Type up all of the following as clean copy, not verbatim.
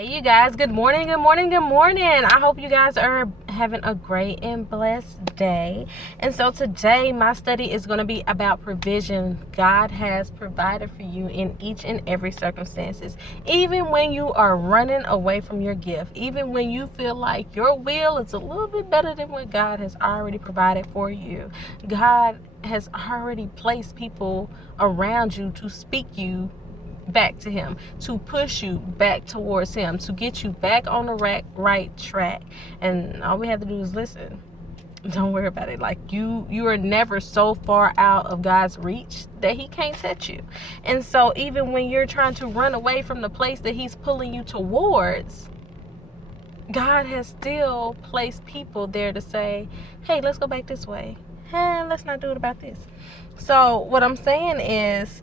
Hey, you guys, good morning, good morning, good morning. I hope you guys are having a great and blessed day. And so today, my study is going to be about provision. God has provided for you in each and every circumstances. Even when you are running away from your gift, even when you feel like your will is a little bit better than what God has already provided for you, God has already placed people around you to speak you back to him, to push you back towards him, to get you back on the right track. And all we have to do is listen. Don't worry about it. Like you are never so far out of God's reach that he can't touch you. And so even when you're trying to run away from the place that he's pulling you towards, God has still placed people there to say, hey, let's go back this way. Hey, let's not do it about this. So what I'm saying is,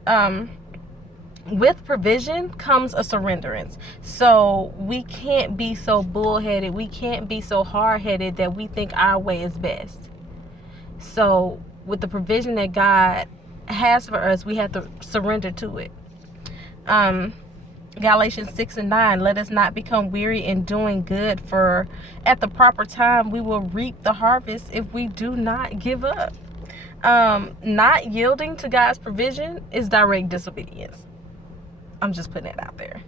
with provision comes a surrenderance. So we can't be so bullheaded. We can't be so hard-headed that we think our way is best. So with the provision that God has for us, we have to surrender to it. Galatians 6 and 9, let us not become weary in doing good, for at the proper time we will reap the harvest if we do not give up. Not yielding to God's provision is direct disobedience. I'm just putting it out there.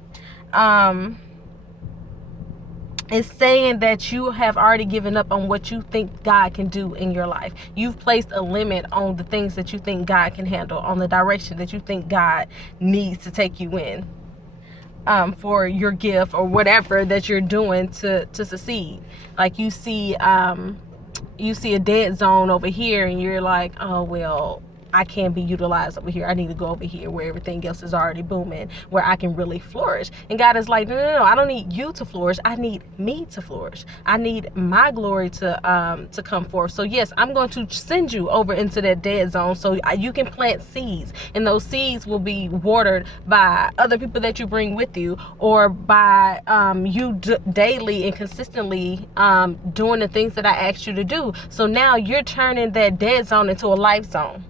It's saying that you have already given up on what you think God can do in your life. You've placed a limit on the things that you think God can handle, on the direction that you think God needs to take you in, for your gift or whatever that you're doing to succeed. Like you see a dead zone over here and you're like, oh well, I can't be utilized over here. I need to go over here where everything else is already booming, where I can really flourish. And God is like, no, I don't need you to flourish. I need me to flourish. I need my glory to come forth. So yes, I'm going to send you over into that dead zone so you can plant seeds, and those seeds will be watered by other people that you bring with you, or by you daily and consistently doing the things that I asked you to do. So now you're turning that dead zone into a life zone.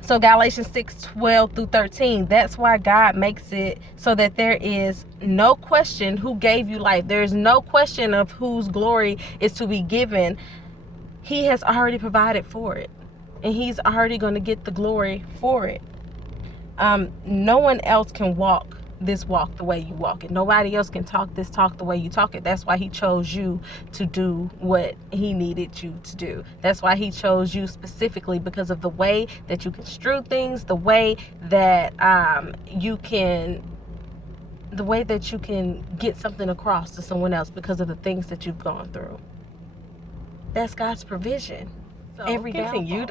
So Galatians 6:12-13, that's why God makes it so that there is no question who gave you life. There is no question of whose glory is to be given. He has already provided for it, and he's already going to get the glory for it. No one else can walk this walk the way you walk it. Nobody else can talk this talk the way you talk it. That's why he chose you to do what he needed you to do. That's why he chose you specifically, because of the way that you construe things, the way that you can get something across to someone else because of the things that you've gone through. That's God's provision. So every continued.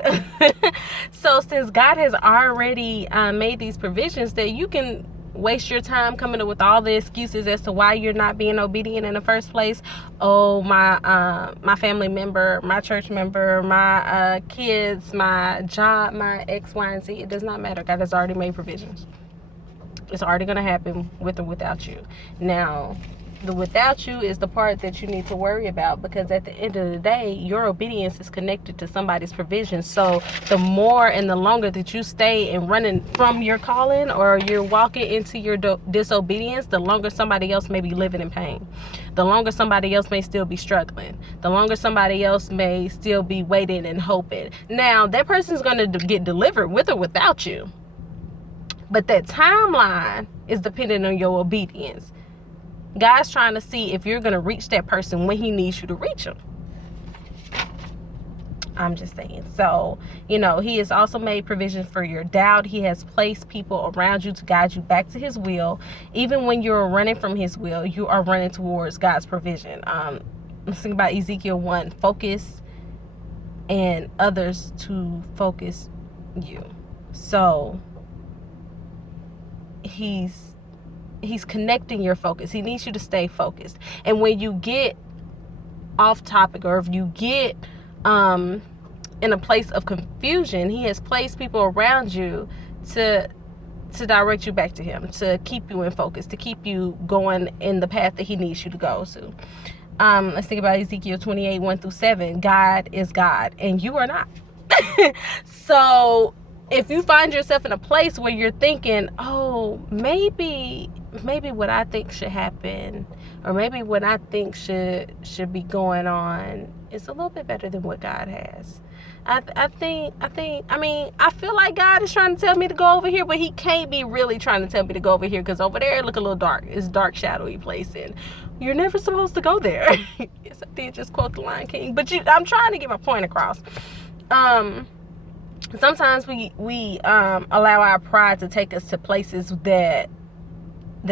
So since God has already made these provisions, that you can waste your time coming up with all the excuses as to why you're not being obedient in the first place. Oh, my family member, my church member, my kids, my job, my X, Y, and Z. It does not matter. God has already made provisions. It's already going to happen with or without you. Now, the without you is the part that you need to worry about, because at the end of the day, your obedience is connected to somebody's provision. So the more and the longer that you stay and running from your calling, or you're walking into your disobedience, the longer somebody else may be living in pain. The longer somebody else may still be struggling. The longer somebody else may still be waiting and hoping. Now, that person's going to get delivered with or without you. But that timeline is dependent on your obedience. God's trying to see if you're going to reach that person when he needs you to reach them. I'm just saying. So, he has also made provision for your doubt. He has placed people around you to guide you back to his will. Even when you're running from his will, you are running towards God's provision. Let's think about Ezekiel 1. Focus and others to focus you. So he's connecting your focus. He needs you to stay focused. And when you get off topic, or if you get in a place of confusion, he has placed people around you to direct you back to him, to keep you in focus, to keep you going in the path that he needs you to go to. Let's think about Ezekiel 28:1-7. God is God and you are not. So if you find yourself in a place where you're thinking, oh, maybe what I think should happen, or maybe what I think should be going on is a little bit better than what God has. I feel like God is trying to tell me to go over here, but he can't be really trying to tell me to go over here, because over there it look a little dark. It's a dark, shadowy place, and you're never supposed to go there. Yes, I did just quote the Lion King, but I'm trying to get my point across. Sometimes we allow our pride to take us to places that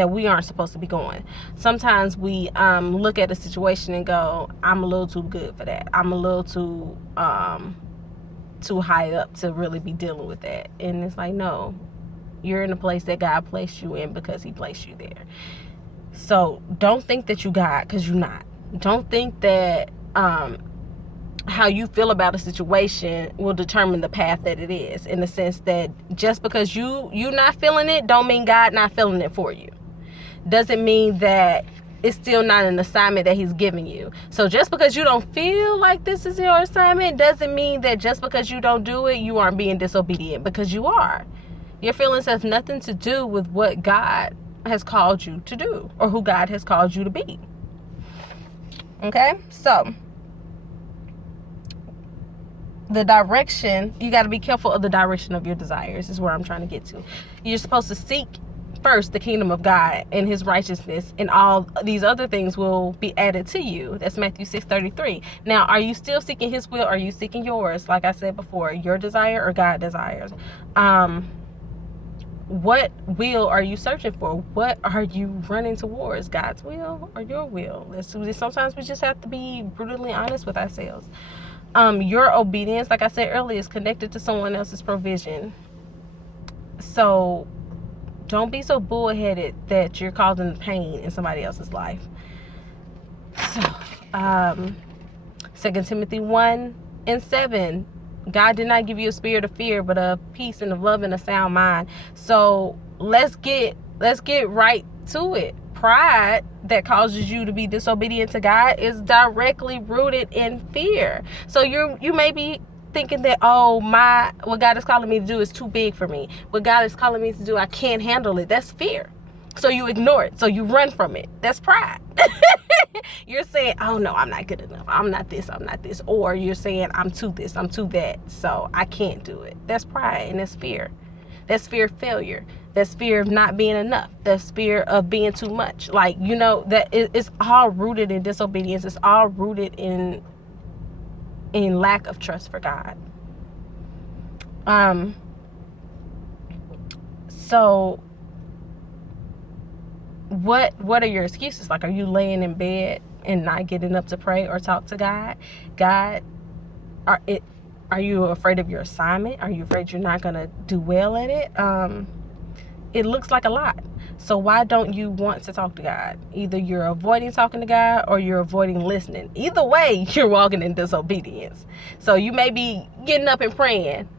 we aren't supposed to be going. Sometimes we look at a situation and go, I'm a little too good for that. I'm a little too high up to really be dealing with that. And it's like, no, you're in a place that God placed you in because he placed you there. So don't think that you God, because you're not. Don't think that how you feel about a situation will determine the path that it is, in the sense that just because you not feeling it don't mean God not feeling it for you. Doesn't mean that it's still not an assignment that he's giving you. So just because you don't feel like this is your assignment doesn't mean that just because you don't do it, you aren't being disobedient, because you are. Your feelings have nothing to do with what God has called you to do, or who God has called you to be. Okay? So the direction, you got to be careful of the direction of your desires, is where I'm trying to get to. You're supposed to seek first the kingdom of God and his righteousness, and all these other things will be added to you. That's Matthew 6:33. Now, are you still seeking his will, or are you seeking yours? Like I said before, your desire or God desires. What will are you searching for? What are you running towards? God's will or your will? Sometimes we just have to be brutally honest with ourselves. Your obedience, like I said earlier, is connected to someone else's provision. So don't be so bullheaded that you're causing pain in somebody else's life. So 2 Timothy 1:7, God did not give you a spirit of fear, but of peace and of love and a sound mind. So let's get right to it. Pride that causes you to be disobedient to God is directly rooted in fear. So you may be thinking that, oh, what God is calling me to do is too big for me. What God is calling me to do, I can't handle it. That's fear. So you ignore it. So you run from it. That's pride. You're saying, oh no, I'm not good enough. I'm not this. Or you're saying, I'm too this, I'm too that, so I can't do it. That's pride, and that's fear. That's fear of failure. That's fear of not being enough. That's fear of being too much. Like, that it's all rooted in disobedience. It's all rooted in lack of trust for God. So what are your excuses? Like, are you laying in bed and not getting up to pray or talk to God? Are you afraid of your assignment? Are you afraid you're not going to do well at it? It looks like a lot. So why don't you want to talk to God? Either you're avoiding talking to God, or you're avoiding listening. Either way, you're walking in disobedience. So you may be getting up and praying,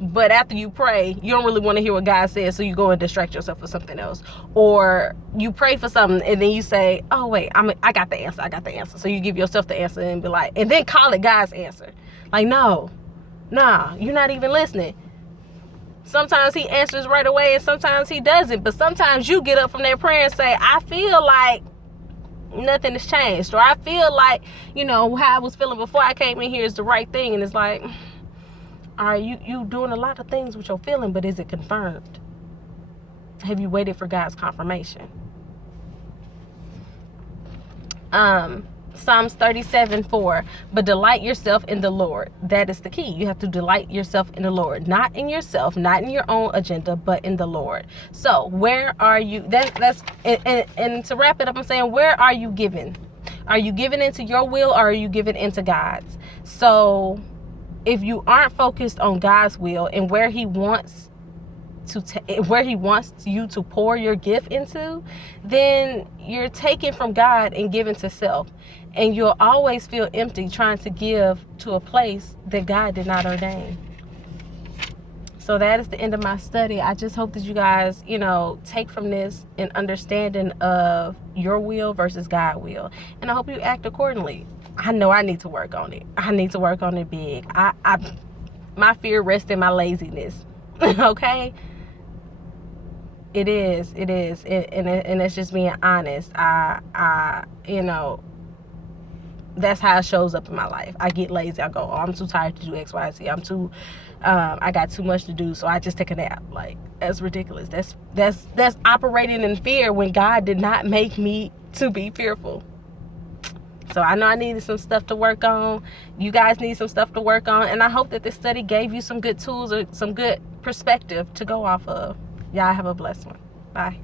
but after you pray, you don't really want to hear what God says, so you go and distract yourself with something else. Or you pray for something and then you say, oh wait, I got the answer. So you give yourself the answer and be like, and then call it God's answer. Like, no, nah, you're not even listening. Sometimes he answers right away and sometimes he doesn't. But sometimes you get up from that prayer and say, I feel like nothing has changed. Or I feel like, how I was feeling before I came in here is the right thing. And it's like, all right, you doing a lot of things with your feeling, but is it confirmed? Have you waited for God's confirmation? Psalms 37:4. But delight yourself in the Lord. That is the key. You have to delight yourself in the Lord, not in yourself, not in your own agenda, but in the Lord. So where are you? And to wrap it up, I'm saying, where are you giving? Are you giving into your will, or are you giving into God's? So if you aren't focused on God's will and where he wants you to pour your gift into, then you're taking from God and giving to self, and you'll always feel empty trying to give to a place that God did not ordain. So that is the end of my study. I just hope that you guys, take from this an understanding of your will versus God's will, and I hope you act accordingly. I know I need to work on it. I need to work on it big. My fear rests in my laziness. Okay, it is, and it's just being honest. That's how it shows up in my life. I get lazy. I go, oh, I'm too tired to do X, Y, Z. I got too much to do, so I just take a nap. Like, that's ridiculous. That's operating in fear when God did not make me to be fearful. So I know I needed some stuff to work on. You guys need some stuff to work on, and I hope that this study gave you some good tools or some good perspective to go off of. Y'all have a blessed one. Bye.